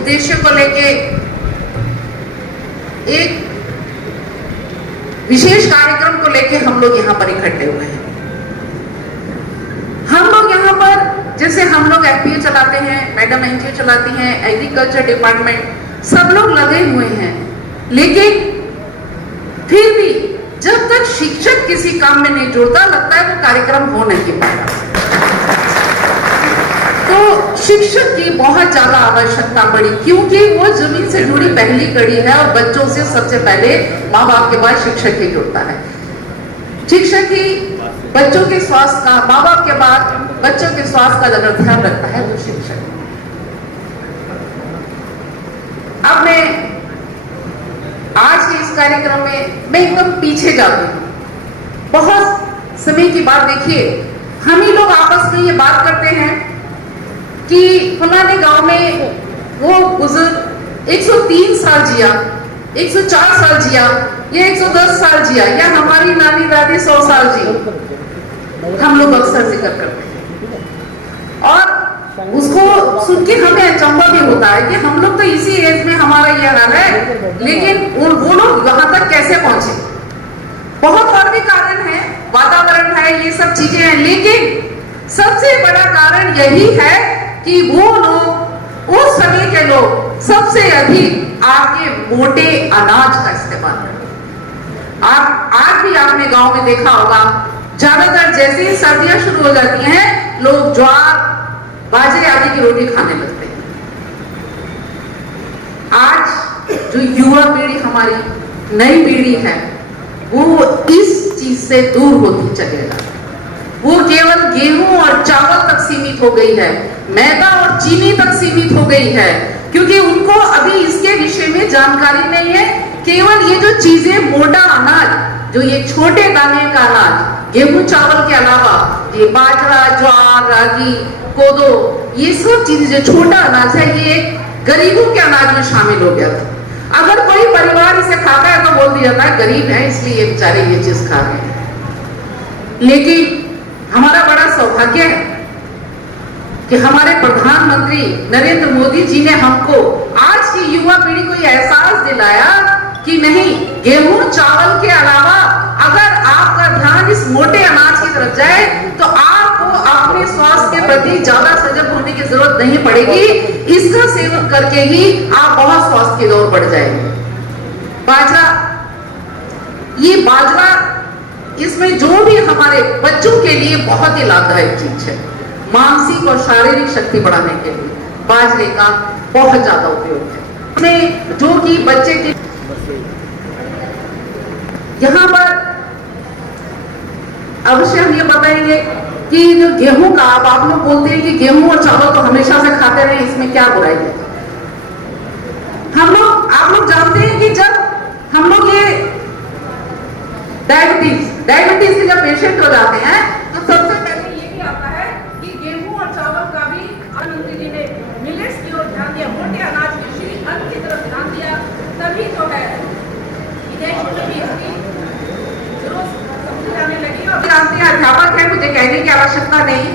उद्देश्य को लेके एक विशेष कार्यक्रम को लेके हम लोग यहाँ पर इकट्ठे हुए हैं। हम लोग यहाँ पर जैसे हम लोग एफपीओ चलाते हैं, मैडम एनजीओ चलाती हैं, एग्रीकल्चर डिपार्टमेंट सब लोग लगे हुए हैं, लेकिन फिर भी जब तक शिक्षक किसी काम में नहीं जुड़ता लगता है वो कार्यक्रम हो नहीं पाता। तो शिक्षक की बहुत ज्यादा आवश्यकता पड़ी, क्योंकि वो जमीन से जुड़ी पहली कड़ी है और बच्चों से सबसे पहले माँ बाप के बाद शिक्षक ही जुड़ता है। शिक्षक ही बच्चों के स्वास्थ्य का, माँ बाप के बाद बच्चों के स्वास्थ्य का अगर ध्यान रखता है वो शिक्षक। अब मैं आज के इस कार्यक्रम में मैं एकदम पीछे जाती हूँ। बहुत समय की बात देखिए, हम ही लोग आपस में ये बात करते हैं कि फलाने गांव में वो बुजुर्ग 103 साल जिया, 104 साल जिया, या 110 साल जिया, या हमारी नानी दादी 100 साल जी। हम लोग अक्सर जिक्र करते हैं और उसको सुन के हमें अचंभा भी होता है कि हम लोग तो इसी एज में हमारा ये हाल है, लेकिन वो लोग वहां तक कैसे पहुंचे। बहुत और भी कारण है, वातावरण है, ये सब चीजें हैं, लेकिन सबसे बड़ा कारण यही है कि वो लोग, उस समय के लोग सबसे अधिक आगे मोटे अनाज का इस्तेमाल करते। आज भी आपने गांव में देखा होगा, ज्यादातर जैसे ही सर्दियां शुरू हो जाती हैं लोग ज्वार, बाजरे आदि की रोटी खाने लगते हैं। आज जो युवा पीढ़ी, हमारी नई पीढ़ी है, वो इस चीज से दूर होती चलेगा। वो केवल गेहूं और चावल तक सीमित हो गई है, मैदा और चीनी तक सीमित हो गई है, क्योंकि उनको अभी इसके विषय में जानकारी नहीं है। केवल ये जो चीजें, मोटा अनाज, जो ये छोटे दाने का अनाज, गेहूं चावल के अलावा ये बाजरा, ज्वार, रागी, कोदो, ये सब चीजें जो छोटा अनाज है, ये गरीबों के अनाज में शामिल हो गया था। अगर कोई परिवार इसे खाता है तो बोल दिया जाता है गरीब है इसलिए ये बेचारे ये चीज खा रहे हैं। लेकिन हमारा बड़ा सौभाग्य है कि हमारे प्रधानमंत्री नरेंद्र मोदी जी ने हमको, आज की युवा पीढ़ी को यह एहसास दिलाया कि नहीं, गेहूं चावल के अलावा अगर आपका ध्यान इस मोटे अनाज की तरफ जाए तो आपको अपने स्वास्थ्य के प्रति ज्यादा सजग होने की जरूरत नहीं पड़ेगी। इसका सेवन करके ही आप बहुत स्वास्थ्य की ओर बढ़ जाएंगे। बाजरा, ये बाजरा, इसमें जो भी हमारे बच्चों के लिए बहुत ही लाभदायक चीज है। मानसिक और शारीरिक शक्ति बढ़ाने के लिए बाजरे का बहुत ज्यादा उपयोग है। इसमें जो कि बच्चे के यहाँ पर अवश्य हम ये बताएंगे कि जो गेहूं का, आप लोग बोलते हैं कि गेहूं और चावल तो हमेशा से खाते रहे, इसमें क्या बुराई है। आप लोग जानते हैं कि जब हम लोग ये डायबिटीज के जब पेशेंट हो जाते हैं तो सबसे पहले ये भी आता है कि गेहूं और चावल का भी प्रधानमंत्री जी ने मिलेट्स की ओर ध्यान दिया, मोटे अनाज के श्री अन्न की तरफ ध्यान दिया, तभी जो है विदेश में भी इसकी जरूरत समझी जाने लगी। और जानते हैं, अध्यापक है, मुझे कहने की आवश्यकता नहीं,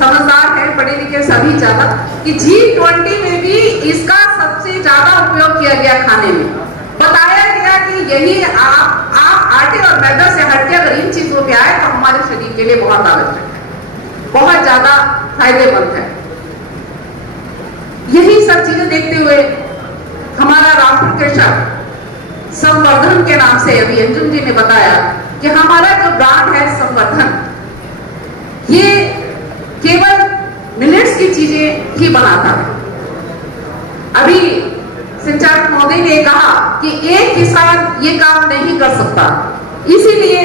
समझदार है, पढ़े लिखे सभी ज्यादा, कि G20 में भी इसका सबसे ज्यादा उपयोग किया गया खाने में। बताया गया कि यही आप आटे और मैदा से हटके अगर इन चीजों पे आए तो हमारे शरीर के लिए बहुत आवश्यक है, बहुत ज्यादा फायदेमंद है। यही सब चीजें देखते हुए हमारा राष्ट्र कृषक संवर्धन के नाम से अभी अंजुम जी ने बताया कि हमारा जो ब्रांड है संवर्धन, ये केवल मिलेट्स की चीजें ही बनाता है। अभी सिंचाई महोदय ने कहा कि एक किसान ये काम नहीं कर सकता, इसीलिए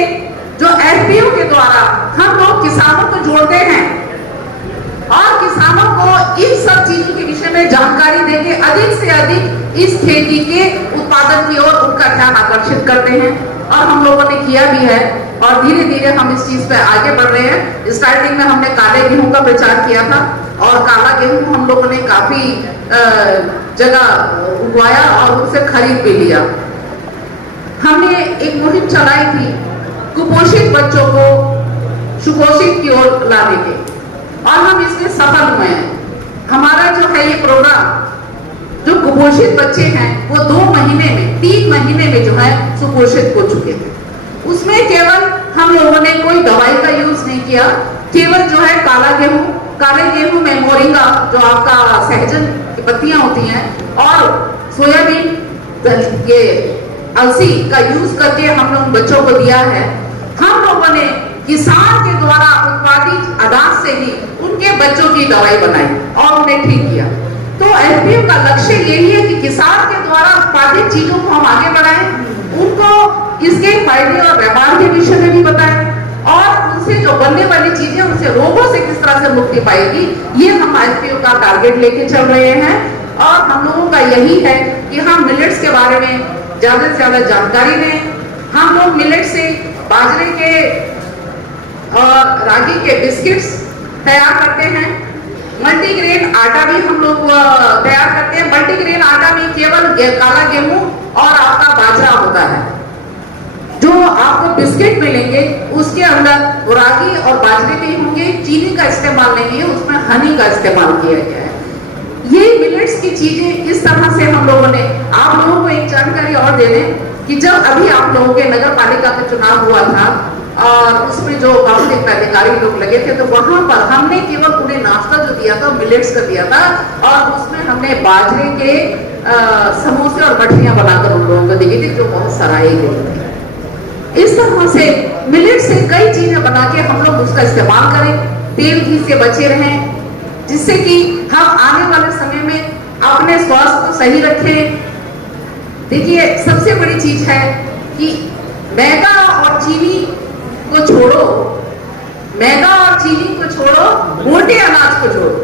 जो एफपीओ के द्वारा हम लोग किसानों को जोड़ते हैं और किसानों को इन सब चीजों के विषय में जानकारी देके अधिक से अधिक इस खेती के उत्पादन की ओर उनका ध्यान आकर्षित करते हैं, और हम लोगों ने किया भी है और धीरे धीरे हम इस चीज पे आगे बढ़ रहे हैं। स्टार्टिंग में हमने काले गेहूं का प्रचार किया था और काला गेहूं हम लोगों ने काफी जगह उगवाया और उससे खरीद भी लिया। हमने एक मुहिम चलाई थी कुपोषित बच्चों को सुपोषित की ओर लाने के, और हम इसमें सफल हुए हैं। हमारा जो है ये प्रोग्राम जो कुपोषित बच्चे हैं वो 2 महीने में 3 महीने में जो है सुपोषित हो चुके हैं। उसमें केवल हम लोगों ने कोई दवाई का यूज नहीं किया, केवल जो है काले गेहूं में मोरिंगा जो आपका सहजन की पत्तियां होती हैं और सोयाबीन ये अलसी का यूज करके हम लोग बच्चों को दिया है। हम लोगों ने किसान के द्वारा उत्पादित अनाज से ही उनके बच्चों की दवाई बनाई और उन्हें ठीक किया। तो एफपीओ का लक्ष्य यही है कि किसान के द्वारा उत्पादित चीजों को हम आगे बढ़ाएं, उनको इसके फायदे और व्यापार के विषय में भी बताएं और उनसे जो बनने वाली चीजें उनसे रोगों से किस तरह से मुक्ति पाएगी, ये हम एफपीओ का टारगेट लेके चल रहे हैं। और हम लोगों का यही है कि हम मिलेट्स के बारे में ज्यादा से ज्यादा जानकारी दें। हम लोग मिलेट से बाजरे के और रागी के बिस्किट्स तैयार करते हैं। मल्टीग्रेन आटा भी हम लोग तैयार करते हैं। मल्टीग्रेन आटा में केवल काला गेहूं और आपका बाजरा होता है। जो आपको बिस्किट मिलेंगे उसके अंदर रागी और बाजरे के होंगे, चीनी का इस्तेमाल नहीं है, उसमें हनी का इस्तेमाल किया गया है। ये मिलेट्स की चीजें इस तरह से हम लोगों ने आप लोगों को एक जानकारी और दे दें कि जब अभी आप लोगों के नगर पालिका का चुनाव हुआ था और उसमें जो काउंसिलिंग अधिकारी लोग लगे थे, तो वहां पर हमने केवल उन्हें नाश्ता जो दिया था मिलेट्स का दिया था और उसमें हमने बाजरे के समोसे और मठियां बनाकर उन लोगों को दी थी, जो बहुत सराही गई। इस तरह से मिलेट से कई चीजें बना के हम लोग उसका इस्तेमाल करें, तेल घी से बचे रहें, जिससे कि हम आने वाले समय में अपने स्वास्थ्य को सही रखें। देखिए सबसे बड़ी चीज है कि मैदा और चीनी को छोड़ो, मैदा और चीनी को छोड़ो, मोटे अनाज को छोड़ो।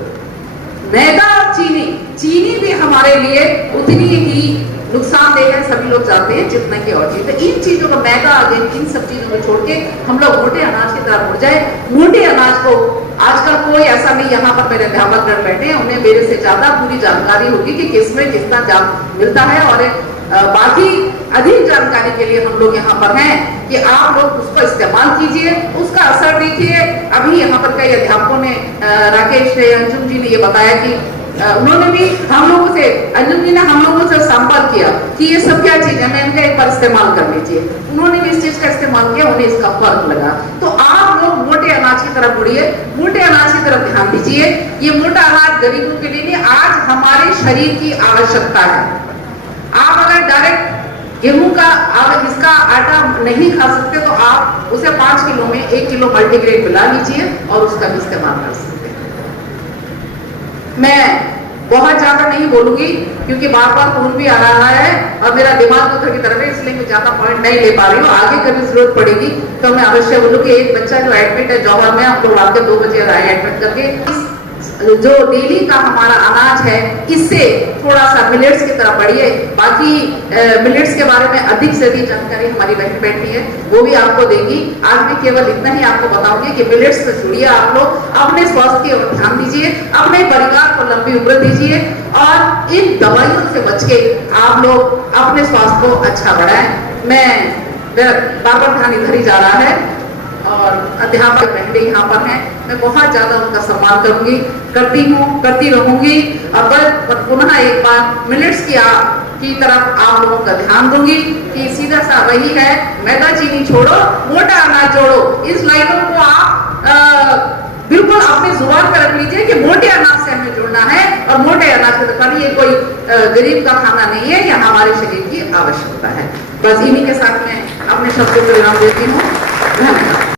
मैदा और चीनी भी हमारे लिए उतनी ही नुकसानदेह है, सभी लोग जानते हैं, जितना कि और चीज। तो इन चीजों को मैदा इन सब चीजों को छोड़ के हम लोग मोटे अनाज की तरफ मुड़ जाए। मोटे अनाज को आजकल कोई ऐसा नहीं, यहाँ पर मेरे अध्यापक बैठे हैं, उन्हें मेरे से ज्यादा पूरी जानकारी होगी कि किसमें कितना मिलता है। और बाकी अधिक जानकारी के लिए हम लोग यहाँ पर हैं कि आप लोग उसको इस्तेमाल कीजिए, उसका असर देखिए। अभी यहाँ पर कई अध्यापकों ने राकेश अंजुम जी ने ये बताया कि उन्होंने भी हम लोगों से, अंजुम जी ने हम लोगों से संपर्क किया कि ये सब क्या चीज है, मैं इनका एक बार इस्तेमाल कर लीजिए। उन्होंने भी इस चीज का इस्तेमाल किया, उन्हें इसका फर्क लगा। तो आप लोग मोटे अनाज की तरफ मुड़िए, मोटे अनाज की तरफ ध्यान दीजिए। ये मोटा अनाज गरीबों के लिए नहीं, आज हमारे शरीर की आवश्यकता है। आप अगर डायरेक्ट गेहूं का अगर इसका आटा नहीं खा सकते तो आप उसे 5 किलो में 1 किलो मल्टीग्रेन मिला लीजिए और उसका भी इस्तेमाल कर सकते हैं। मैं बहुत ज्यादा नहीं बोलूंगी क्योंकि बार बार फोन भी आ रहा है और मेरा दिमाग उधर की तरफ है, इसलिए मैं ज्यादा पॉइंट नहीं ले पा रही हूँ। आगे कभी जरूरत पड़ेगी तो मैं अवश्य बोलूंगी। एक बच्चा जो एडमिट है जौहर में, हम लोग रात के 2 बजे आए एडमिट करके। जो डेली का हमारा अनाज है इससे थोड़ा सा मिलेट्स की तरफ बढ़िए। बाकी मिलेट्स के बारे में अधिक से अधिक जानकारी हमारी बहन बैठी है, वो भी आपको देंगी। आज भी केवल इतना ही आपको बताऊंगी कि मिलेट्स से जुड़िए, आप लोग अपने स्वास्थ्य की ओर ध्यान दीजिए, अपने परिवार को लंबी उम्र दीजिए और इन दवाइयों से बच के आप लोग अपने स्वास्थ्य को अच्छा बढ़ाएं। मेरा बार बार ध्यान इधर ही जा रहा है और अध्यापक बहनें यहाँ पर हैं, मैं बहुत ज्यादा उनका सम्मान करूंगी, करती हूँ, करती रहूंगी। और पुनः एक बार मिलेट्स की तरफ आप लोगों का ध्यान दूंगी कि सीधा सा वही है, मैदा चीनी छोड़ो, मोटा अनाज जोड़ो। इस लाइनों को आप बिल्कुल अपनी जुबान पर रख लीजिए कि मोटे अनाज से हमें जुड़ना है और मोटे अनाज के तरफ। ये कोई गरीब का खाना नहीं है, यह हमारे शरीर की आवश्यकता है। बस इन्हीं के साथ मैं अपने शब्दों को विराम देती हूँ। धन्यवाद।